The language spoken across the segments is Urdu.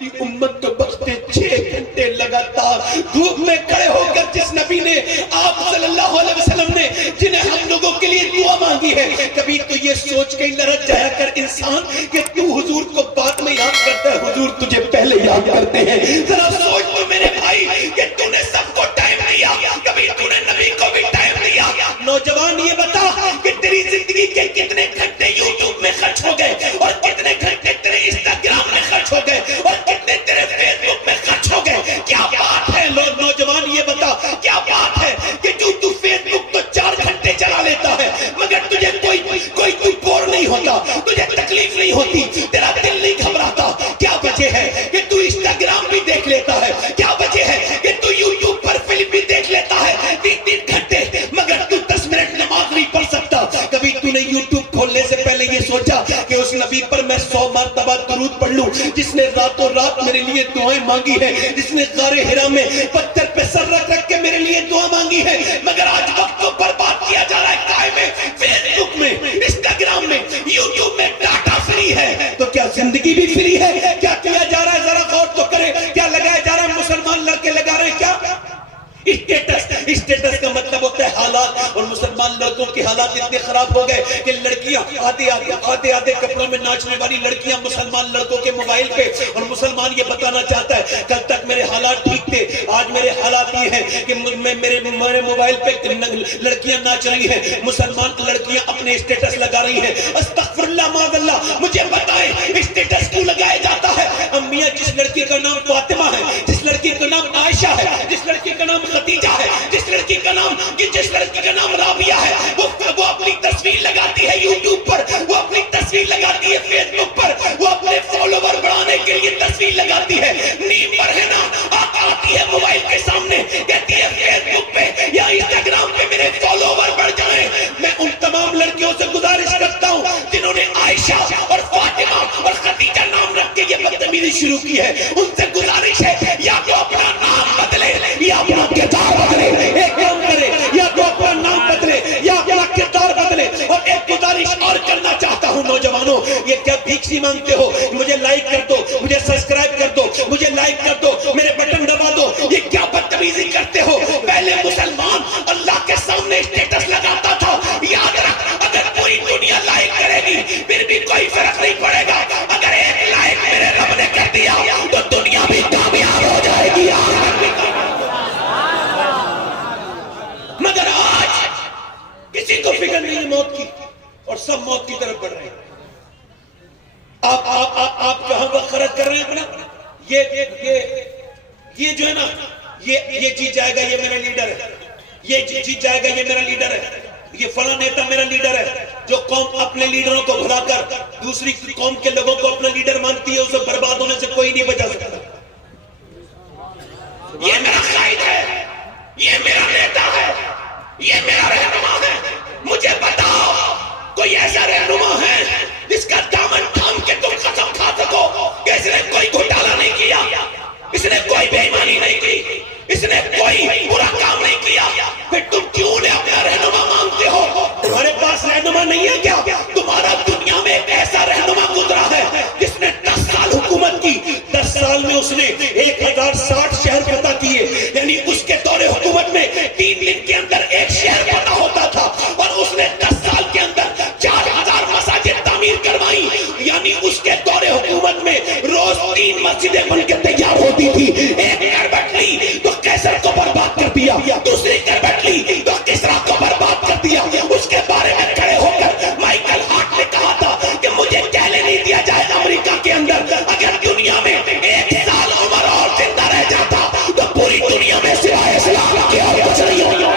میری امت کو بخشتے 6 گھنٹے لگاتار دھوپ میں کھڑے ہو کر جس نبی نے آپ صلی اللہ علیہ وسلم نے جنہیں ہم لوگوں کے لیے دعا مانگی ہے، کبھی تو یہ سوچ کے لرز جایا کر انسان کہ تو حضور کو بعد میں یاد کرتا ہے، حضور تجھے پہلے یاد کرتے ہیں۔ ذرا سوچ تو میرے بھائی کہ تو نے سب کو ٹائم دیا، کبھی تو نے نبی کو بھی ٹائم دیا۔ نوجوان یہ بتا کہ تیری زندگی کے کتنے گھنٹے یوٹیوب میں خرچ ہو گئے اور کتنے گھنٹے تیرے انسٹاگرام میں خرچ ہو گئے اور کتنے تیرے فیس بک میں خرچ ہو گئے۔ کیا بات ہے نوجوان یہ بتا، کیا بات ہے کہ تو فیس بک تو 4 گھنٹے چلا لیتا ہے مگر تجھے کوئی بور نہیں ہوتا، تجھے تکلیف نہیں ہوتی، تیرا دل نہیں گھبراتا۔ کیا وجہ ہے کہ تو انسٹاگرام بھی دیکھ لیتا ہے؟ کیا وجہ ہے کہ تو یوٹیوب پر فلم بھی دیکھ لیتا ہے 3 گھنٹے مگر تو 10 منٹ نماز نہیں پڑھ سکتا؟ کبھی تو نے یوٹیوب کھولنے سے پہلے یہ سوچا کہ اس نبی پر میں 100 مرتبہ درود پڑھ لوں جس نے راتوں رات میرے لیے دعائیں مانگی ہے، جس نے غار حرا میں پتھر پہ سر رکھ کے میرے لیے دعا مانگی ہے، مگر آج وقت کو برباد کیا جا رہا ہے کائے میں، فیس بک میں، انسٹاگرام میں، یوٹیوب میں۔ ڈاٹا فری ہے تو کیا زندگی بھی فری ہے؟ کیا کیا جا رہا ہے ذرا غور تو کرے، کیا لگایا جا رہا ہے؟ مسلمان لڑکے لگا رہے ہیں کیا اسٹیٹس کا مطلب ہوتا ہے حالات، اور مسلمان لڑکوں کے حالات اتنے خراب ہو گئے کہ لڑکیاں آدھے کپڑوں میں ناچنے والی لڑکیاں مسلمان لڑکوں کے موبائل پہ، اور مسلمان یہ بتانا چاہتا ہے کل تک میرے حالات ٹھیک تھے، آج میرے حالات یہ ہیں کہ میرے موبائل پہ لڑکیاں ناچ رہی ہیں، مسلمان لڑکیاں اپنے اسٹیٹس لگا رہی ہیں۔ استغفر اللہ معاذ اللہ، مجھے بتائیں اسٹیٹس کیوں لگایا جاتا ہے؟ امیہ جس لڑکی کا نام فاطمہ ہے، جس لڑکی کا نام عائشہ ہے، جس لڑکی کا نام خدیجہ ہے، جس لڑکی کا نام رابعہ ہے، وہ اپنی تصویر لگاتی ہے یوٹیوب پر، وہ اپنی تصویر لگاتی ہے فیس بک پر، وہ اپنے فالوور بڑھانے کے لیے تصویر لگاتی ہے۔ نیم پر ہے نا، آتی ہے موبائل کے سامنے کہتی ہے فیس بک پہ یا انسٹاگرام پہ میرے فالوور بڑھ جائیں۔ میں ان تمام لڑکیوں سے گزارش کرتا ہوں جنہوں نے عائشہ اور فاطمہ اور خدیجہ نام رکھ کے یہ بدتمیزی شروع کی ہے، ان سے گزارش ہے یا تو اپنا نام بدلے یا اپنا کردار بدلے، ایک کام کرے، یا تو اپنا نام بدلے یا اپنا کردار بدلے۔ اور ایک گزارش اور کرنا چاہتا ہوں نوجوانوں، یہ کیا بھیک سی مانگتے ہو؟ مجھے لائک کر دو، مجھے سبسکرائب کر دو، مجھے لائک کر دو، میرے بٹن دبا دو، یہ کیا بدتمیزی کرتے ہو؟ پہلے مسلمان اللہ کے سامنے اسٹیٹس لگاتا تھا، یاد رکھ اگر پوری دنیا لائک کرے گی پھر بھی کوئی فرق نہیں پڑے گا، اگر ایک لائک میرے رب نے کر دیا تو دنیا بھی کامیاب ہو جائے گی۔ مگر آج کسی کو فکر نہیں موت کی اور سب موت کی طرف بڑھ رہے ہیں۔ آپ کہاں وقت خرچ کر رہے ہیں اپنا؟ یہ جو ہے نا، یہ جیت جائے گا یہ میرا لیڈر ہے، یہ جیت جائے گا یہ میرا لیڈر ہے، یہ فلاں نیتا میرا لیڈر ہے۔ جو قوم اپنے لیڈروں کو بھلا کر دوسری قوم کے لوگوں کو اپنا لیڈر مانتی ہے اسے برباد ہونے سے کوئی نہیں بچا سکتا۔ یہ میرا قائد ہے، یہ میرا نیتا ہے، یہ میرا رہنما ہے۔ مجھے بتاؤ کوئی ایسا رہنما ہے جس کا دامن تھام کے تم قسم کھا سکو کہ اس نے کوئی گھوٹالا نہیں کیا، اس نے کوئی بے ایمانی نہیں کی، اس نے کوئی برا کام نہیں کیا؟ پھر تم کیوں نے اپنا رہنما مانگتے ہو؟ تمہارے پاس رہنما نہیں ہے کیا؟ تمہارا دنیا میں ایک ایسا رہنما گزرا ہے جس نے 10 سال حکومت کی، 10 سال میں اس نے 1060 شہر فتح کیے، یعنی اس کے دور حکومت میں 3 دن کے اندر ایک شہر فتح ہوتا تھا، اور اس نے 10 سال کے اندر 4000 مساجد تعمیر کروائی، یعنی اس کے دور حکومت میں روز 3 مسجدیں بن کے تیار ہوتی تھی۔ ایک کربٹ لی تو کیسر کو برباد کر دیا، دوسری کربٹ لی تو کسرا کو برباد کر دیا۔ اس کے بارے میں کھڑے ہو کر مائیکل ہارٹ نے کہا تھا کہ مجھے کہنے نہیں دیا جائے امریکہ کے اندر اگر دنیا میں 1 سال عمر اور زندہ رہ جاتا تو پوری دنیا میں سوائے اسلام کے اور کچھ نہیں ہوگا۔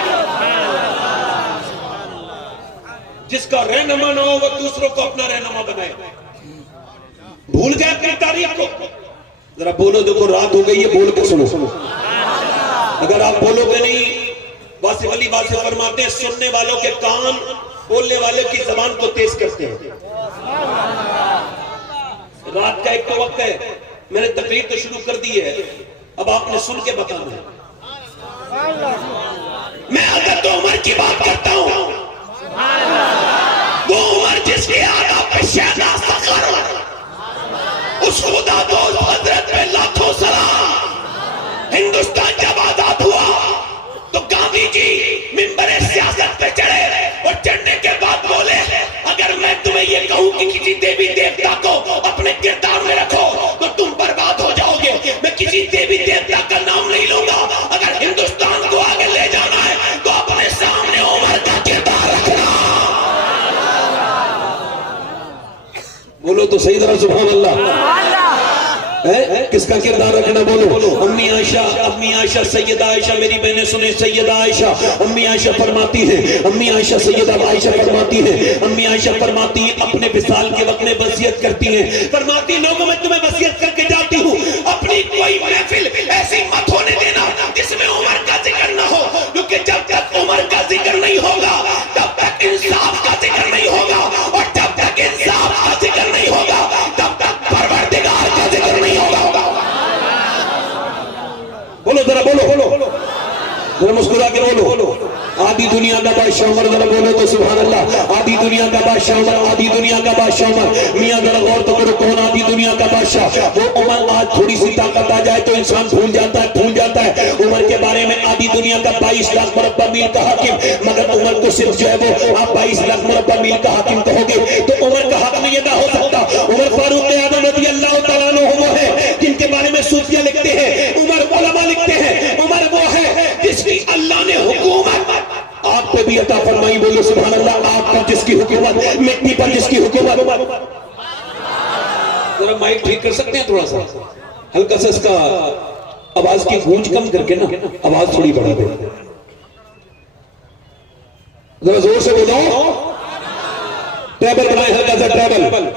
جس کا رہنما نہ ہو وہ دوسروں کو اپنا رہنما بنائے۔ بھول گئے اپنی تاریخ کو؟ ذرا بولو، دیکھو رات ہو گئی ہے، بول کے سنو۔ اگر آپ بولو گے نہیں، واصف علی واصف فرماتے ہیں سننے والوں کے کان بولنے والے کی زبان کو تیز کرتے ہیں۔ رات کا ایک تو وقت ہے، میں نے تقریر تو شروع کر دی ہے، اب آپ نے سن کے بتانا ہے۔ میں اگر تو عمر کی بات کرتا ہوں، وہ عمر جس کے آدھا پہ شہدہ سخر، اس خدا دوست حضرت میں کہوں کہ کسی دیوی دیوتا کو اپنے کردار میں رکھو تو تم برباد ہو جاؤ گے. میں کسی دیوی دیوتا کا نام نہیں لوں گا. اگر ہندوستان کو آگے لے جانا ہے تو اپنے سامنے عمر کا کردار رکھنا. بولو تو صحیح طرح سبحان اللہ. کس کا کردار رکھنا بولو. امی عائشہ سیدہ عائشہ میری بہنیں سنیں. سیدہ عائشہ امی عائشہ فرماتی ہیں, امی عائشہ سیدہ عائشہ فرماتی ہیں, امی عائشہ فرماتی ہیں اپنے وصال کے وقت میں وصیت کرتی ہیں. فرماتی ہیں لوگوں میں تمہیں وصیت کر کے جاتی ہوں, اپنی کوئی محفل ایسی مت ہونے دینا جس میں عمر کا ذکر نہ ہو, کیونکہ جب تک عمر کا ذکر نہیں ہوگا تب تک انصاف کا ذکر نہیں ہوگا, اور جب تک انصاف کا ذکر نہیں ہوگا تب تک پروردگار کا ذکر نہیں ہوگا. بولو ذرا, بولو ذرا مسکرا کے بولو. آدھی دنیا کا بادشاہ عمر, ذرا بولو تو سبحان اللہ. آدھی دنیا کا بادشاہ عمر, آدھی دنیا کا بادشاہ عمر. میاں ذرا غور تو کرو کون آدھی دنیا کا بادشاہ. وہ عمر آج تھوڑی سی طاقت آ جائے تو انسان بھول جاتا ہے. عمر کے بارے میں آدھی دنیا کا 22 لاکھ مربع میل کا حاکم, مگر عمر کو صرف جو ہے وہ آپ 22 لاکھ مربع میل کا حاکم کہو گے تو عمر کا حق نہیں ادا ہو سکتا. عمر فاروق اعظم رضی اللہ تعالیٰ عنہ وہ ہے جن کے بارے میں صوفیہ لکھتے ہیں, عمر علماء لکھتے ہیں عمر وہ ہے جس کی اللہ نے حکومت آپ پہ بھی عطا فرمائی. بولو سبحان اللہ. آپ پر جس کی حکومت, مٹی پر جس کی حکومت. ذرا مائک ٹھیک کر سکتے ہیں تھوڑا سا, ہلکا سا اس کا آواز کی گونج کم کر کے نا آواز تھوڑی بڑھا دے. ذرا زور سے بولو. ٹیبل بنائے, ہلکا سا ٹیبل.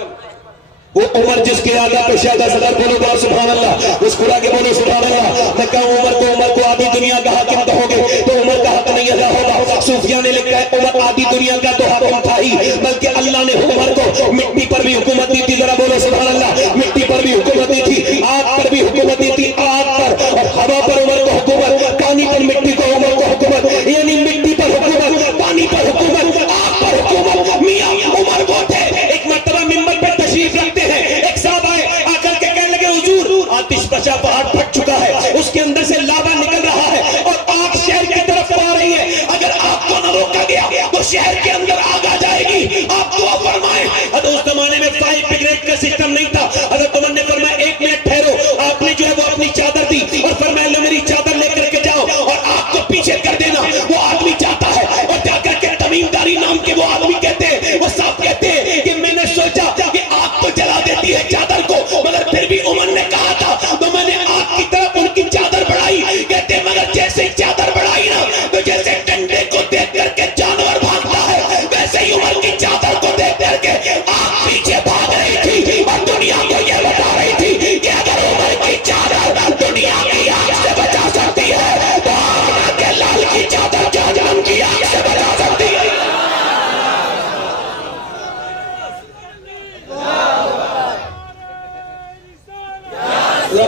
وہ عمر جس کے آدھا پیشادہ صدر. بولو بار سبحان اللہ. مسکرا کے بولو سبحان اللہ. میں کہوں عمر کو آدھی دنیا کا حاکم کہو گے تو عمر کا حق نہیں ادا ہوگا. صوفیہ نے لکھا ہے عمر آدھی دنیا کا تو حاکم تھا ہی, بلکہ اللہ نے عمر کو مٹی پر بھی حکومت دی تھی. ذرا بولو سبحان اللہ. مٹی پر بھی حکومت دی تھی, آگ پر بھی حکومت دی تھی, آگ پر اور ہوا پر عمر کو حکومت, پانی پر مٹی کو عمر کو حکومت. یعنی مٹی پر حکومت, پانی پر حکومت, آگ پر حکومت. میاں عمر وہ تھے. ایک مرتبہ ممبر پر تشریف رکھتے ہیں, ایک صاحب آئے, آ کر کے کہنے لگے حضور آتش فشاں پہاڑ پھٹ چکا ہے, اس کے اندر سے لاوا نکل رہا ہے اور آگ شہر کی طرف آ رہی ہے. اگر آگ کو نہ روکا گیا تو شہر کے اندر آگ آ جائے گی, آپ دعا فرمائیں. اس زمانے میں فائر بریگیڈ کا سسٹم نہیں تھا. حضرت عمر نے فرمایا 1 منٹ ٹھہرو. آپ نے جو ہے وہ اپنی چادر دی اور فرمایا لو میری چادر لے کر کے جاؤ اور آگ کو پیچھے کر دینا. وہ آدمی جاتا ہے اور جا کر کے تمیم داری نام کے وہ آدمی کہتے ہیں, وہ صاحب کہتے ہیں کہ میں نے سوچا کہ آگ تو جلا دیتی ہے چادر کو, مگر پھر بھی عمر نے کہا تھا تو میں نے آگ کی طرف ان کی چادر بڑھائی. کہتے مگر جیسے چادر بڑھائی نا تو جیسے ڈنڈے کو دیکھ کر کے جانور بھاگتا ہے ویسے ہی عمر کی چادر کو دیکھ کر کے آگ پیچھے بھاگ رہی تھی اور دنیا کو یہ بتا رہی تھی کہ اگر عمر کی چادر دنیا کی آگ سے بچا سکتی ہے تو آمنہ کے لال کی چادر جہنم کی آگ سے بچا سکتی ہے.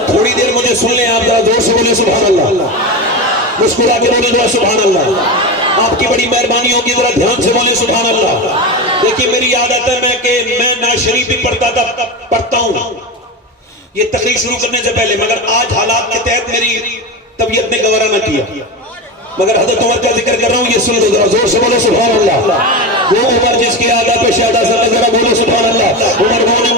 تھوڑی دیر مجھے سن لیں آپ, ذرا زور سے بولے سبحان اللہ. مسکرا کے بولے ذرا سبحان اللہ. آپ کی بڑی مہربانی ہوگی, ذرا دھیان سے بولے سبحان اللہ. دیکھیے میری عادت ہے میں نعت شریف بھی پڑھتا ہوں یہ تقریر شروع کرنے سے پہلے, مگر آج حالات کے تحت میری طبیعت نے گوارا نہ کیا, مگر حضرت عمر کا ذکر کر رہا ہوں, یہ سن لو ذرا زور سے بولو سبحان اللہ. وہ عمر جس کے آدھا پیشادہ صدر, ذرا بولو سبحان اللہ. عمر وہ نے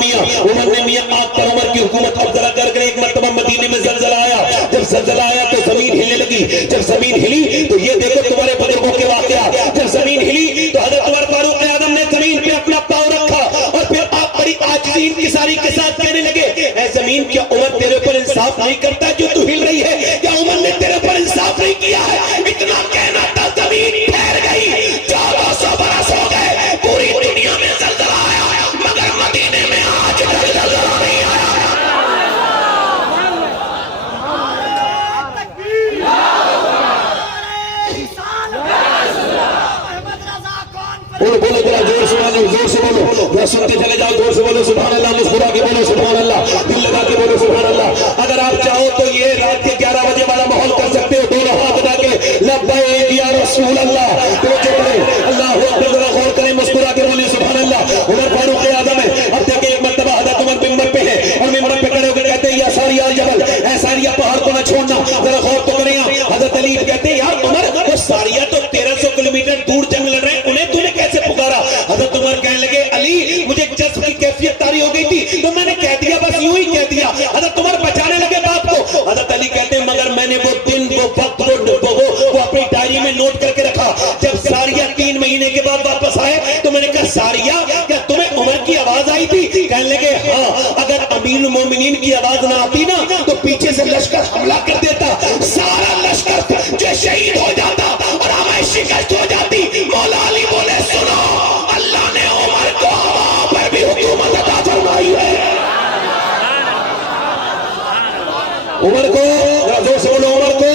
میاں آگ پر عمر کی حکومت. اب ذرا کر ایک مرتبہ مدینے میں زلزلہ آیا. جب زلزلہ آیا تو زمین ہلنے لگی. جب زمین ہلی تو یہ دیکھو تمہارے بزرگوں کے واقعات. جب زمین ہلی تو حضرت عمر فاروق اعظم نے زمین پہ اپنا پاؤں رکھا اور پھر آپ بڑی عاجزی انکساری کے ساتھ کہنے لگے اے زمین کیا عمر تیرے پر انصاف نہیں کرتا جو تو ہل رہی ہے؟ کیا عمر نے تیرے پر انصاف نہیں کیا ہے؟ اتنا کہنا تھا زمین ٹھہر گئی. 1400 برس ہو گئے, پوری دنیا میں زلزلہ آیا مگر مدینے میں آج تک زلزلہ نہیں آیا. بولو ذرا زور سے بولو, زور سے بولو, ذرا سنتے چلے جاؤ, زور سے بولو سبحان اللہ. مسکرا کے بولو سبحان اللہ, دل لگا کے بولو سبحان اللہ. اگر آپ چاہو تو یہ رات کے 11 بجے والا ماحول کر سکتے ہو, دونوں ہاتھ بنا کے لبیک یا رسول اللہ. توجہ کریں, اللہ اکبر, ذرا غور کریں, مسکرا کے بولیں سبحان اللہ. عمر فاروق اعظم ہے. اب دیکھیں ایک مرتبہ حضرت عمر ممبر پہ ہے اور ممبر پہ کھڑے ہو کے کہتے ہیں یا ساریہ جبل, اے ساریہ پہاڑ کو نہ چھوڑنا. ذرا غور تو کریں. حضرت علی کہتے ہیں یار عمر وہ ساریہ تو 1300 کلومیٹر دور جنگ لڑ رہے ہیں, انہیں تو نے کیسے پکارا؟ حضرت عمر کہنے لگے علی مجھے جذب تو پیچھے سے لشکر حملہ کر دیتا, سارا لشکر جو شہید ہو جاتا اور ہمیں شکست ہو جاتی. مولا علی بولے سنو, اللہ نے عمر کو ہوا پر بھی حکومت عطا فرمائی ہے. عمر کو زور سے بولو, عمر کو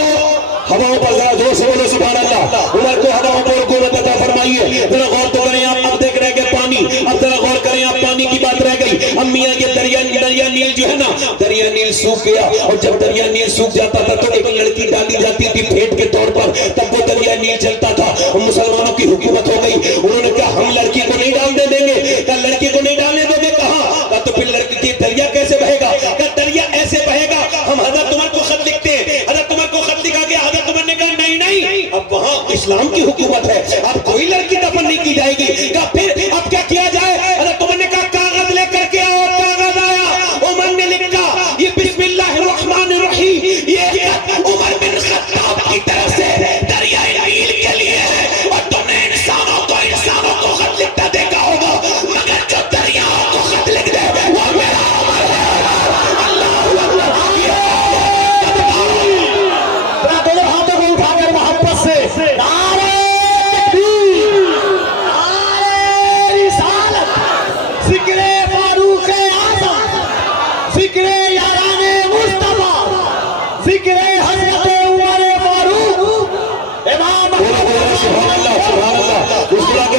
ہواؤں پر ذرا زور سے بولو سبحان اللہ. عمر کو ہواؤں پر حکومت عطا فرمائی ہے. ذرا غور تو کریں آپ, اب دیکھ رہے گئے پانی, اب ذرا غور کریں آپ, پانی کی بات رہ گئی. اب میاں یہ دریا نیل جو ہے نا, دریا نیل سوکھ گیا, اور جب دریا نیل سوکھ جاتا تھا تو ایک لڑکی ڈالی جاتی تھی پھیٹ کے طور پر, تب وہ دریا نیل چلتا تھا. اور مسلمانوں کی حکومت ہو گئی. انہوں نے کہا ہم لڑکی کو نہیں ڈالنے دیں گے. کہا لڑکی کو نہیں ڈالنے دو گے, کہا کہا تو پھر لڑکی کی دریا کیسے بہے گا؟ کہا دریا ایسے بہے گا, ہم حضرت عمر کو خط لکھتے ہیں. حضرت عمر کو خط لکھا گیا, حضرت عمر نے کہا نہیں نہیں, اب وہاں اسلام کی حکومت ہے, اب کوئی لڑکی دفن نہیں کی جائے گی. کہا پھر اب کیا کیا جائے؟ حضرت عمر نے کہا کاغذ لے کر کے آؤ. کاغذ آیا, عمر نے لکھا یہ بسم اللہ الرحمن الرحیم, یہ عمر بن خطاب کی طرف سے دریائے نیل کے لیے ہے. اور تم نے انسانوں کو خط لکھتا دیکھا ہوگا, مگر جو دریاؤں کو خط لکھ دے وہ میرا عمر ہے. اللہ اکبر. دونوں ہاتھوں کو اٹھا کر محبت سے نعرہ تکبیر, نعرہ رسالت, ذکر فاروق اعظم, ذکر یاران مصطفیٰ, ذکر حضرت عمر فاروق امام. سبحان اللہ سبحان اللہ. اس کو آگے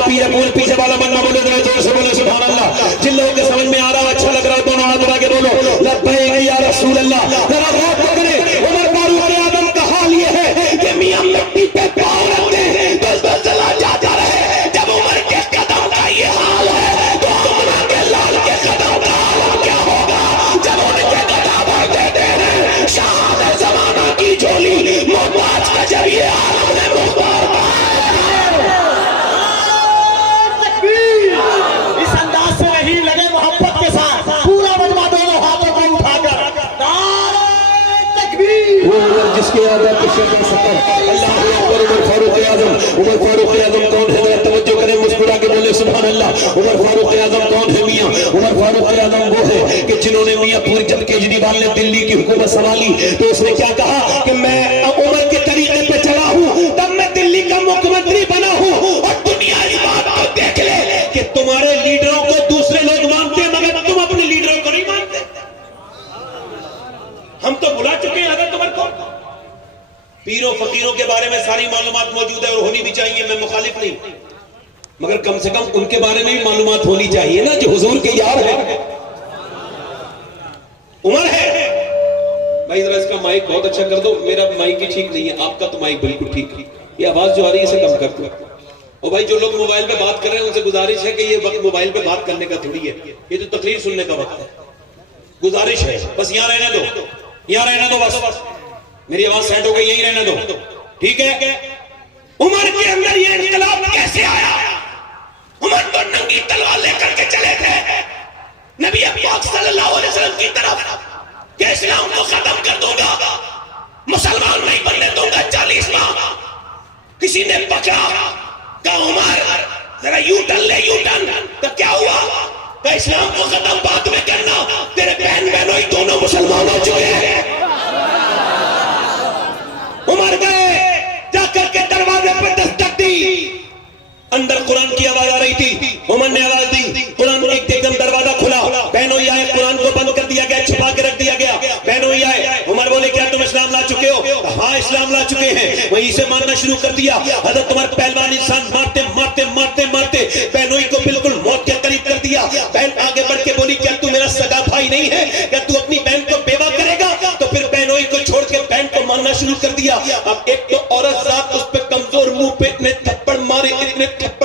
پیچھے والا بندہ بولے ذرا زور سے بولے سبحان اللہ. جن لوگوں کے سمجھ میں آ رہا اچھا لگ رہا ہے دونوں ہاتھ اٹھا کے بولو لبیک یا رسول اللہ. ذرا غور پکڑے, عمر فاروق اعظم کا حال یہ ہے کہ میاں مٹی پہ پاؤں رکھتے ہیں تو زلزلہ جاتا رہے. جب عمر کے قدم کا یہ حال ہے تو عمر کے لال کے قدم کا حال کیا ہوگا جب ان کے قدم بڑھ دیتے ہیں. شاہد زمانہ کی جھولی محتاج کا جب یہ عالم ہے مختار. اس انداز سے نہیں لگے محبت کے ساتھ پورا مجمع دونوں ہاتھوں کو اٹھا کر نعرہ تکبیر. وہ عمر جس کے آدھا پشت سفر, اللہ اکبر. عمر فاروق اعظم, عمر فاروق اعظم کون ہے؟ توجہ کریں, مسکرا کے بولے سبحان اللہ. عمر فاروق اعظم کون ہے میاں؟ عمر فاروق اعظم وہ ہے کہ جنہوں نے میاں پوری, جب کیجریوال نے دلی کی حکومت سنبھالی تو اس نے کیا کہا کہ میں عمر کے طریقے پہ چلا ہوں, تب میں دلی کا مکھ منتری بنا ہوں. اور دنیا اس بات کو دیکھ لے کہ تمہارے لیڈروں کو دوسرے لوگ مانتے ہیں مگر تم اپنے لیڈروں کو نہیں مانتے. ہم تو بلا چکے ہیں حضرت عمر کو. پیروں فقیروں کے بارے میں ساری معلومات موجود ہے اور ہونی بھی چاہیے, میں مخالف نہیں, مگر کم سے کم ان کے بارے میں بھی معلومات ہونی چاہیے نا جو حضور کے یار ہے. عمر ہے بھائی, ذرا اس کا مائک بہت اچھا کر دو, میرا مائک ہی ٹھیک نہیں ہے, آپ کا تو مائک بالکل ٹھیک ہے. یہ آواز جو آ رہی ہے اسے کم کر دو. اور بھائی جو لوگ موبائل پہ بات کر رہے ہیں ان سے گزارش ہے کہ یہ وقت موبائل پہ بات کرنے کا تھوڑی ہے, یہ تو تقریر سننے کا وقت ہے. گزارش ہے بس یہاں رہنے دو, یہاں رہنے دو, بس میری آواز سیٹ ہو گئی, یہی رہنے دو, ٹھیک ہے. عمر کے اندر یہ انقلاب کیسے آیا؟ عمر تو ننگی تلوار لے کر کے چلے تھے نبی پاک صلی اللہ علیہ وسلم کی طرف کہ اسلام کو ختم کر دوں گا, مسلمان نہیں بننے دوں گا 40 ماہ. کسی نے پکڑا, کہا عمر ذرا یو ٹرن لے, یو ٹرن. تو کیا ہوا؟ کہ اسلام کو ختم بعد میں کرنا, تیرے بہن بہنوئی دونوں مسلمان ہو چکے ہیں. عمر گئے, جا کر کے دروازے پر دستک دی, اندر قرآن کی آواز آ رہی تھی. عمر نے آواز دی, قرآن ایک دم دروازہ کھلا, بہنوئی آئے, قرآن کو بند کر دیا گیا, چھپا کے رکھ دیا گیا. بہنوئی آئے, عمر بولے کیا تم اسلام لا چکے ہو؟ ہاں اسلام لا چکے ہیں. وہیں سے ماننا شروع کر دیا. حضرت عمر پہلوان انسان مارتے مارتے مارتے مارتے بہنوئی کو بالکل موت کے قریب کر دیا. بہن آگے بڑھ کے بولی کیا تو میرا سگا بھائی نہیں ہے؟ کیا تو اپنی بہن کو بیوہ کرے گا؟ تو پھر بہنوئی کو چھوڑ کے بہن کو ماننا شروع کر دیا. اب ایک تو عورت ذات اس پہ کمزور, منہ پہ اتنے تھپڑ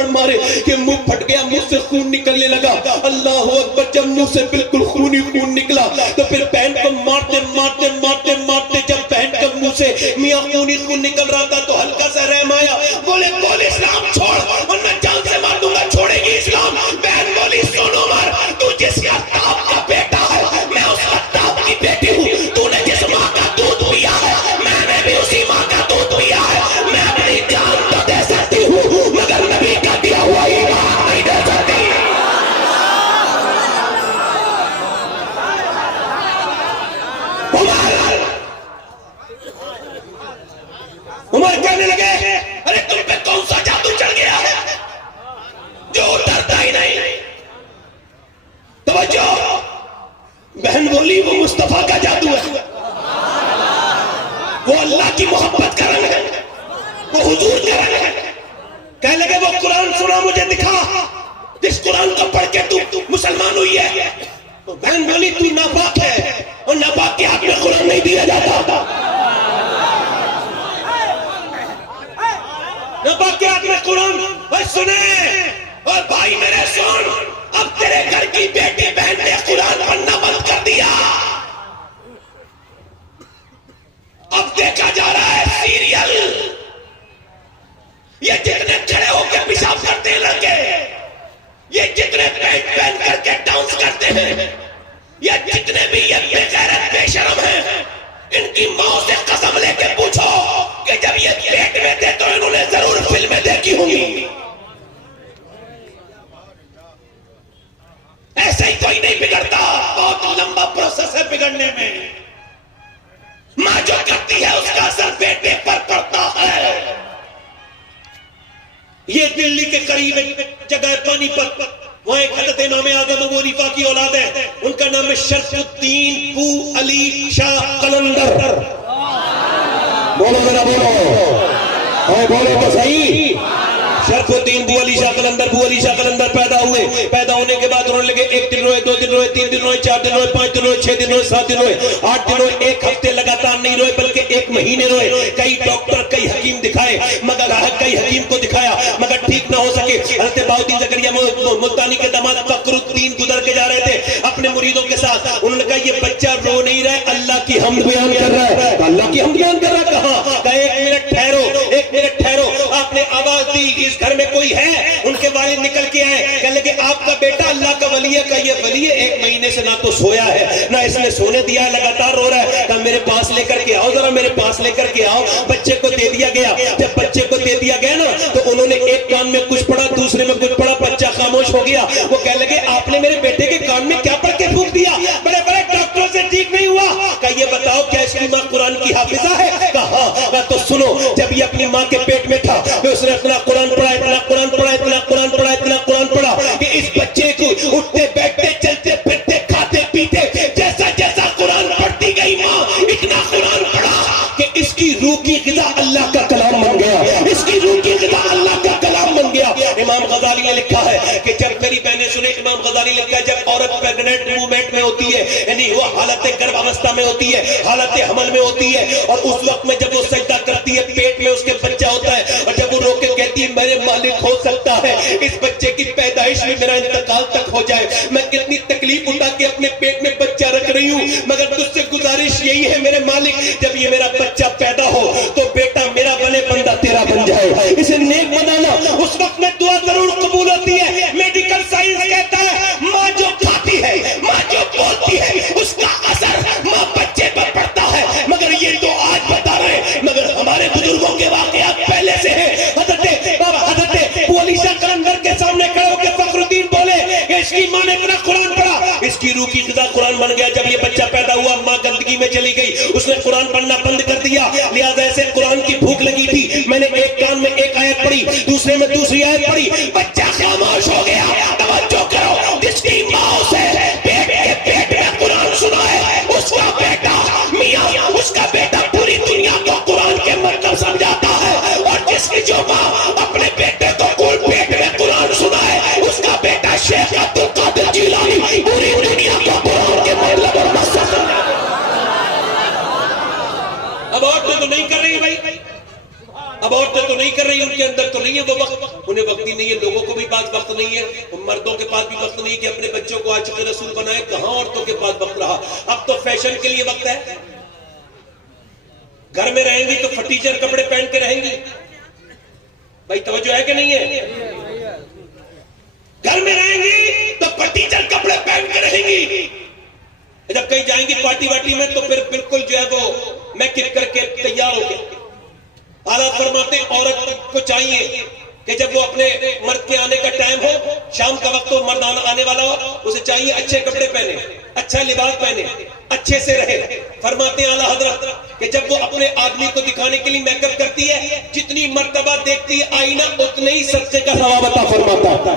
مارے کہ منہ پھٹ گیا, منہ سے خون نکلنے لگا. اللہ اکبر. جب منہ سے بالکل خون ہی خون نکلا تو پھر بہن کو مارتے مارتے مارتے مارتے جب بہن کے منہ سے میاں خون ہی خون نکل رہا تھا تو ہلکا سا رحم آیا. بولے بول اسلام چھوڑ ورنہ جان سے مار دوں گا. چھوڑے گی اسلام؟ بہن بولی سن عمر, تو جس خطاب کا بیٹا ہے میں اس خطاب کی بیٹی ہوں. تو نے جس ماں کا دودھ پیا ہے میں نے بھی اسی ماں کا دودھ پیا ہے. میں اپنی جان تو دے سکتی ہوں مگر نبی کا دیا ہوا ایمان نہیں دے سکتی. عمر عمر کہنے لگے ارے تم پہ کون سا جادو چڑھ گیا ہے جو اترتا ہی نہیں؟ توجہ، بہن بولی وہ مصطفیٰ کا جادو ہے، وہ اللہ کی محبت کا رنگ ہے، وہ حضور کا رنگ ہے۔ کہنے لگے وہ قرآن سنا مجھے دکھا جس قرآن کو پڑھ کے تو مسلمان ہوئی ہے۔ بہن بولی تو ناپاک ہے، اور ناپاک کے ہاتھ میں قرآن نہیں دیا جاتا، ناپاک کے ہاتھ میں قرآن۔ بھائی سنیں، اور بھائی میرے سن، اب تیرے گھر کی بیٹی بہن نے قرآن پڑھنا بند کر دیا، اب دیکھا جا رہا ہے سیریل، یہ جتنے کھڑے ہو کے پیشاب کرتے ہیں لڑکے، یہ جتنے پینٹ پہن کر کے ڈانس کرتے ہیں، یہ جتنے بھی یہ بے غیرت بے شرم ہیں، ان کی ماں سے قسم لے کے پوچھو کہ جب یہ پیٹ میں تھے تو انہوں نے ضرور فلمیں دیکھی ہوں گی۔ ایسے ہی کوئی نہیں بگڑتا، بہت لمبا پروسیس ہے بگڑنے میں۔ ماں جو کرتی ہے اس کا اثر بیٹے پر پڑتا ہے۔ یہ دلی کے قریب ایک جگہ ہے پانی پت، وہاں ایک حضرت امام اعظم ابو حنیفہ کی اولاد ہے، ان کا نام ہے شرف الدین بو علی شاہ قلندر۔ بولو میرا بولو، بولو تو صحیح۔ شرف الدین بو علی شاہ قلندر، بو علی شاہ قلندر پیدا ہوئے، پیدا ہونے کے بعد رونے لگے، 1 دن روئے، 2 دن روئے، 3 دن روئے، 4 دن روئے، 5 دن روئے، 6 دن روئے، 7 دن روئے، 8 دن روئے، 1 ہفتے لگاتار نہیں روئے بلکہ 1 مہینے روئے۔ کئی ڈاکٹر کئی حکیم دکھائے، مگر کئی حکیم کو دکھایا مگر ٹھیک نہ ہو سکے۔ حضرت بہاؤالدین زکریا ملتانی کے داماد فخر الدین گزر کے جا رہے تھے اپنے مریدوں کے ساتھ، انہوں نے کہا یہ بچہ رو نہیں رہا ہے، اللہ کی حمد بیان کر رہا ہے۔ اللہ کی حمد بیان کر رہا ہے؟ کہاں؟ کہا 1 منٹ ٹھہرو، 1 منٹ ٹھہرو۔ آپ نے آواز دی اس گھر میں کوئی ہے؟ ان کے والد نکل کے آئے، کہنے لگے آپ کا بیٹا اللہ کا ولی ہے۔ کہا یہ ولی ہے، 1 مہینے سے نہ تو سویا ہے نہ اس نے سونے دیا ہے، لگاتار رو رہا ہے۔ کہا میرے پاس لے کر کے آؤ، ذرا میرے پاس لے کر کے آؤ۔ بچے کو دے دیا گیا، جب بچے کو دے دیا گیا نا تو انہوں نے ایک کان میں کچھ پڑھا، دوسرے میں کچھ پڑھا، بچہ خاموش ہو گیا۔ وہ کہنے لگے آپ نے میرے بیٹے کے کان میں کیا پڑھ کے پھونک دیا؟ بڑے بڑے ڈاکٹروں سے ٹھیک نہیں ہوا۔ کہا یہ بتاؤ کیا اس کی ماں قرآن کی حافظہ ہے؟ کہا ہاں۔ کہا تو سنو، جب یہ اپنی ماں کے پیٹ میں تھا تو اس نے اتنا قرآن پڑھا، اتنا قرآن پڑھا، اتنا قرآن پڑھا، اتنا قرآن پڑھا کہ اس بچے کو اٹھتے بیٹھتے چلتے پھرتے کھاتے پیتے جیسا جیسا قرآن پڑھتی گئی ماں اتنا قرآن پڑھا کہ اس کی روح کی غذا اللہ کا کلام بن گیا، اس کی روح کی غذا اللہ کا کلام بن گیا۔ امام غزالی نے لکھا ہے کہ جب میری بہنیں سنے، امام غزالی نے لکھا ہے جب عورت پیگنٹ موومنٹ میں ہوتی ہے، یعنی وہ حالت گربھ اوستھا میں ہوتی ہے، حالت حمل میں ہوتی ہے، اور اس وقت میں جب وہ سجدہ کرتی ہے پیٹ میں اس کے بچہ ہوتا ہے، اور جب وہ رو کے کہتی ہے میرے مالک ہو سکتا ہے اس بچے کی پیدائش میں میرا انتقال تک ہو جائے، میں کتنی تکلیف اٹھا کے اپنے پیٹ میں بچہ رکھ رہی ہوں، مگر تجھ سے گزارش یہی ہے میرے مالک جب یہ میرا بچہ پیدا ہو تو بیٹا میرا بنے بندہ تیرا بن جائے، اسے نیک بنانا۔ اس وقت میں دعا ضرور قبول ہوتی ہے۔ میڈیکل سائنس کہتا ہے ماں جو کھاتی ہے، ماں جو بولتی ہے، اس کا اثر ماں بچے پر پڑتا ہے، مگر یہ تو آج بتا رہے ہیں، مگر ہمارے بزرگوں کے واقعات پہلے سے ہیں۔ حضرت ابو علی شاہ قلندر کے سامنے کھڑے ہو کے فخر الدین بولے کہ اس کی ماں نے اتنا قرآن پڑھا، اس کی روح کی غذا قرآن بن گیا۔ جب یہ بچہ پیدا ہوا ماں گندگی میں چلی گئی، اس نے قرآن پڑھنا بند کر دیا، لہذا ایسے قرآن کی بھوک لگی تھی، میں نے ایک کان میں ایک آیت پڑھی، دوسرے میں دوسری آیت پڑھی، بچہ خاموش ہو گیا۔ توجہ کرو، جس کی ماں سے پیٹ کے پیٹ میں قرآن سنا ہے اس کا بیٹا میاں، اس کا بیٹا پوری دنیا کو قرآن کے مطلب سمجھاتا ہے، اور جس کی جو ماں اپنے بیٹے کو کل پیٹ میں قرآن سنا ہے اس کا بیٹا شیخ عبد القادر جیلانی پوری دنیا کو قرآن کے مطلب اور مقصد سمجھاتا ہے۔ اب عورتیں تو نہیں کر رہی بھائی، اب عورتیں تو نہیں کر رہی، ان کے اندر تو نہیں ہے وہ وقت، انہیں وقت ہی نہیں ہے، لوگوں کو بھی بعض وقت نہیں ہے، مردوں کے پاس بھی وقت نہیں ہے کہ اپنے بچوں کو عاشق رسول بنائے، کہاں عورتوں کے پاس وقت رہا۔ اب تو فیشن کے لیے وقت ہے، گھر میں رہیں گی تو فٹیچر کپڑے پہن کے رہیں گی، بھائی توجہ ہے کہ نہیں ہے؟ گھر میں رہیں گی تو فٹیچر کپڑے پہن کے رہیں گی، جب کہیں جائیں گی پارٹی واٹی میں تو پھر بالکل جو ہے وہ میک اپ کر کے تیار ہو کے۔ حالات فرماتے عورت کو چاہیے کہ جب وہ اپنے مرد کے آنے کا ٹائم ہو، شام کا وقت ہو، مرد آنے والا ہو، اسے چاہیے اچھے کپڑے پہنے، اچھا لباس پہنے، اچھے سے رہے۔ فرماتے ہیں اعلیٰ حضرت کہ جب وہ اپنے آدمی کو دکھانے کے لیے میک اپ کرتی ہے، جتنی مرتبہ دیکھتی ہے آئینہ اتنے ہی صدقے کا ثواب عطا فرماتا ہے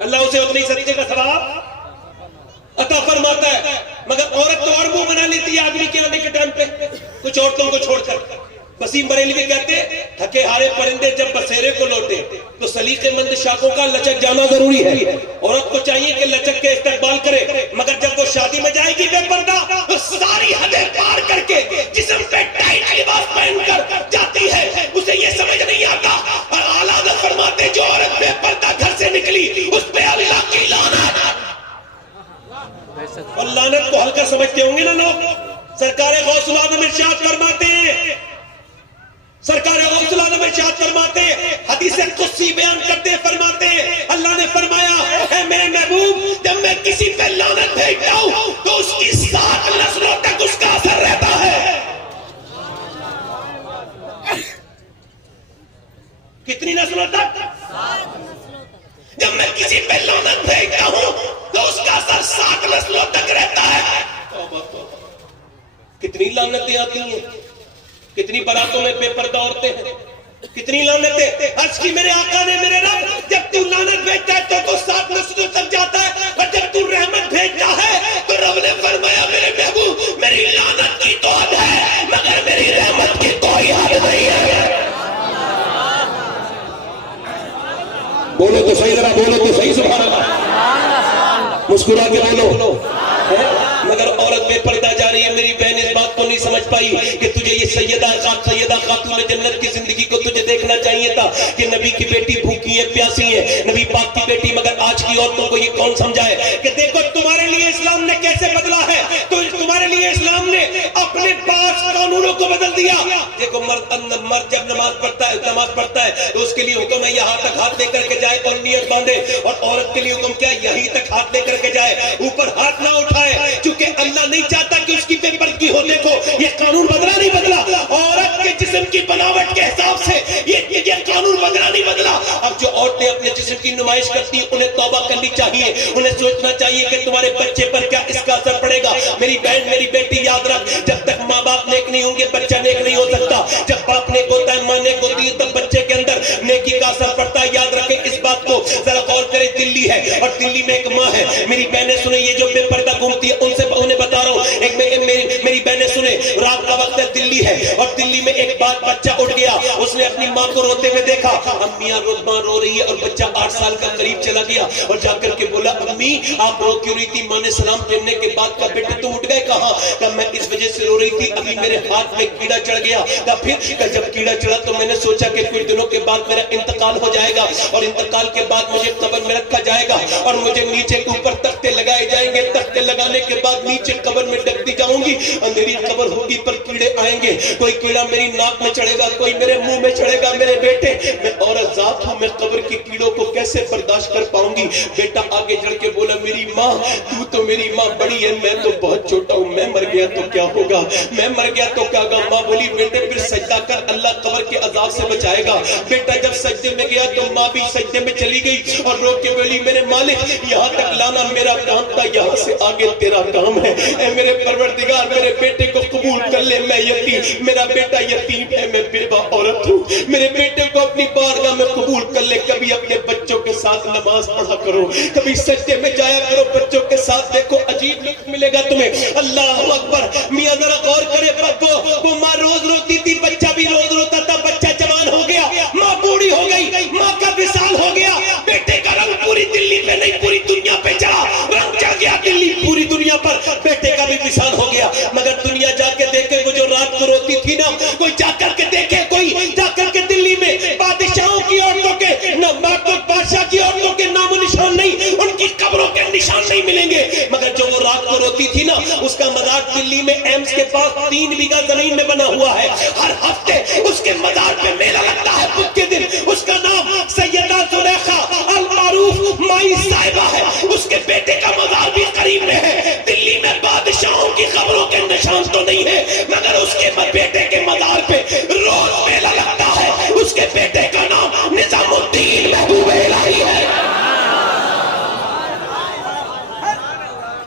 اللہ اسے اتنے ہی صدقے کا ثواب عطا فرماتا ہے. مگر عورت تو اور منہ بنا لیتی ہے آدمی کے آنے کے ٹائم پہ، کچھ عورتوں کو چھوڑ کر. وسیم بریلوی کہتے ہیں تھکے ہارے پرندے جب بسیرے کو لوٹے تو سلیقے مند شاخوں کا لچک جانا ضروری ہے. عورت کو چاہیے کہ لچک کے استقبال کرے، مگر جب وہ شادی میں جائے گی بے پردہ تو ساری حدیں پار کر کے جسم پہ ٹائٹ لباس پہن کر جاتی ہے، اسے یہ سمجھ نہیں آتا. اور اعلیٰ حضرت فرماتے جو عورت بے پردہ گھر سے نکلی اس پہ اللہ کی لعنت. اور لعنت کو ہلکا سمجھتے ہوں گے نا لوگ. سرکار غوث العظم ارشاد فرماتے ہیں، سرکار غوث العظم ارشاد فرماتے ہیں، حدیث قدسی بیان کرتے فرماتے ہیں اللہ نے فرمایا اے میرے محبوب جب میں کسی پہ لعنت بھیجتا ہوں تو اس کی 7 نسلوں تک اس کا اثر رہتا ہے. کتنی نسلوں تک؟ جب میں کسی پہ لعنت بھیجتا ہوں تو اس کا اثر 7 نسلوں تک رہتا ہے. کتنی لعنتیں آتی ہیں، کتنی براتوں میں بے پردہ عورتیں ہیں، کتنی لعنتیں. عرض کی میرے آقا نے میرے رب جب تو لعنت بھیجتا ہے تو 7 نسلوں تک جاتا ہے، اور جب تو رحمت بھیجتا ہے تو رب نے فرمایا میرے محبوب میری لعنت کی تو حد ہے مگر میری رحمت کی کوئی حد نہیں ہے. بولو تو صحیح، ذرا بولو تو صحیح سبحان اللہ، مسکرا کے بولو. مگر عورت بے پردہ جا رہی ہے. میری بہن اس بات کو نہیں سمجھ پائی کہ تجھے یہ سیدہ خاتون جنت کی زندگی کو تجھے دیکھنا چاہیے تھا کہ نبی کی بیٹی بھوکی ہے، پیاسی ہے، نبی پاک کی بیٹی. مگر آج کی عورتوں کو یہ کون سمجھائے کہ دیکھو تمہارے لیے اسلام نے کیسے بدلا ہے، تو تمہارے لیے اسلام نے اپنے پاس قانونوں کو بدل دیا. دیکھو مرد جب نماز پڑھتا ہے تو اس کے لیے حکم ہے یہاں تک ہاتھ لے کر کے جائے اور نیت باندھے، اور عورت کے لیے حکم کیا ہے یہیں تک ہاتھ لے کر کے جائے، اوپر ہاتھ نہ اٹھائے. چونکہ اللہ نہیں چاہتا کہ اس کی بے پردگی ہو. دیکھو یہ قانون بدلا نہیں بدلا، عورت کے جسم کی بناوٹ کے حساب سے یہ قانون بدلا نہیں بدلا. اب جو عورتیں اپنے جسم کی نمائش کرتی ہیں انہیں توبہ کرنی چاہیے، انہیں سوچنا چاہیے کہ تمہارے بچے پر کیا اس کا اثر پڑے گا. میری بہن میری بیٹی یاد رکھ، جب تک ماں باپ نیک نہیں ہوں گے بچہ نیک نہیں ہو سکتا. جب باپ نیک ہوتا ہے ماں نیک ہوتی ہے تب بچے کے اندر نیکی کا اثر پڑتا ہے. یاد رکھیں اس بات کو، ذرا غور کریں. دلی ہے اور دلی میں ایک ماں ہے. میری بہنیں سنیں، یہ جو بے پردہ گھومتی ہے ان سے انہیں بتا رہا ہوں. ایک میری بہنیں سنیں، رات کا وقت ہے، دلی ہے اور دلی میں ایک بچہ اٹھ گیا. اس نے اپنی ماں کو روتے ہوئے دیکھا، امیاں ماں رو رہی ہے اور بچہ 8 سال کا قریب چلا گیا اور جا کر کے بولا امی آپ رو کیوں رہی تھی؟ ماں نے سلام پھیرنے کے بعد کہا بیٹے تم اٹھ گئے؟ کہا کہ میں اس وجہ سے رو رہی تھی ابھی میرے ہاتھ میں کیڑا چڑھ گیا. کہا پھر؟ کہ جب کیڑا چڑھا تو میں نے سوچا کہ کچھ دنوں کے بعد میرا انتقال ہو جائے گا اور انتقال کے بعد مجھے قبر میں رکھا جائے گا اور مجھے نیچے اوپر تختے لگائے جائیں گے. تختے لگانے کے بعد نیچے قبر میں ڈگتی جاؤں گی، اندھیری قبر ہوگی پر کیڑے آئیں گے. کوئی کیڑا میری ناک میں چڑھے گا، کوئی میرے منہ میں چڑھے گا. میرے بیٹے میں عورت ذات ہوں، میں قبر کے کیڑوں کو کیسے برداشت کر پاؤں گی؟ بیٹا آگے جڑ کے بولا میری ماں تو میری ماں بڑی ہے، میں تو بہت چھوٹا ہوں، میں مر گیا تو کیا ہوگا، میں مر گیا تو کیا ہوگا؟ ماں بولی بیٹے پھر سجدہ کر، اللہ قبر کے عذاب سے بچائے گا. بیٹا جب سجدے میں گیا تو ماں بھی سجدے میں چلی گئی اور رو کے بولی میرے مالک یہاں تک لانا میرا کام تھا، یہاں سے آگے تیرا کام ہے. اے میرے پروردگار میرے بیٹے کو قبول کر لے، میں یتیم، میرا بیٹا یتیم ہے، میں بیوہ عورت ہوں، میرے بیٹے کو اپنی بارگاہ میں قبول کر لے. کبھی اپنے بچوں کے ساتھ نماز پڑھا کرو، کبھی سجدے میں جایا کرو بچوں کے ساتھ. دیکھو عجیب لطف ملے گا تمہیں. اللہ اکبر. میاں ذرا غور کرے، وہ ماں روز روتی تھی، بچہ بھی روز روتا تھا. بچہ جوان ہو گیا، ماں بوڑھی ہو گئی، ماں کا وصال ہو گیا. بیٹے کا رنگ پوری دلی پہ نہیں پوری دنیا پہ چڑھا، رنگ چڑھ گیا دلی پوری دنیا پر. بیٹے کا بھی وصال ہو گیا. مگر دنیا جا کے دیکھے وہ جو رات کو روتی تھی نا، کوئی جا کر کے دیکھے، کوئی جا کر کے دلی میں بادشاہوں کی عورتوں کے بادشاہ کی عورتوں کے نام و نشان نہیں، ان کی قبروں کے نشان نہیں ملیں گے. مگر جو وہ رات کو روتی تھی نا اس کا مزار دلی میں ایمز کے پاس 3 بیگھہ زمین میں بنا ہوا ہے. ہر ہفتے اس کے مزار پہ میلہ لگتا ہے بدھ کے دن. اس کا نام سیدہ زلیخا المعروف مائی صاحبہ ہے. اس کے بیٹے کا مزار بھی قریب میں ہے. دلی میں بادشاہوں کی قبروں کے نشان تو نہیں ہے مگر اس کے بیٹے کے مزار پہ روز میلہ لگتا ہے. اس کے بیٹے